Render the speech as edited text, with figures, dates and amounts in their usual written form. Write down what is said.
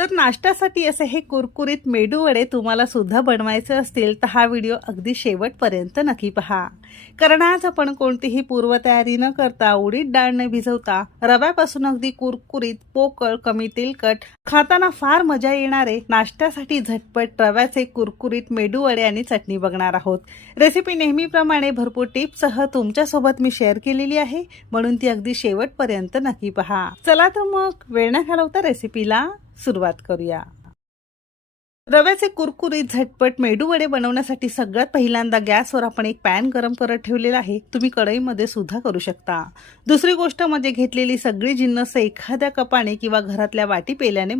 तर नाश्त्यासाठी असे हे कुरकुरीत मेदू वडे तुम्हाला सुद्धा बनवायचे असतील तर हा व्हिडिओ अगदी शेवटपर्यंत नक्की पहा. कारण आज आपण कोणतीही पूर्वतयारी न करता उडीद डाळ न भिजवता रव्यापासून अगदी कुरकुरीत पोकळ कमी तेलकट खाताना फार मजा येणारे नाश्त्यासाठी झटपट रव्याचे कुरकुरीत मेदू वडे आणि चटणी बघणार आहोत. रेसिपी नेहमीप्रमाणे भरपूर टिप्ससह तुमच्यासोबत मी शेअर केलेली आहे, म्हणून ती अगदी शेवटपर्यंत नक्की पहा. चला तर मग वेळ न घालवता रेसिपीला सुरुवात करूया. रव्याचे कुरकुरीत झटपट मेदू वडे बनवण्यासाठी सगळ्यात पहिल्यांदा गॅसवर आपण एक पॅन गरम करत ठेवलेला आहे. तुम्ही कढईमध्ये सुद्धा करू शकता. दुसरी गोष्ट म्हणजे घेतलेली सगळी जिन्नस एखाद्या कपाने किंवा घरातल्या वाटी पेल्याने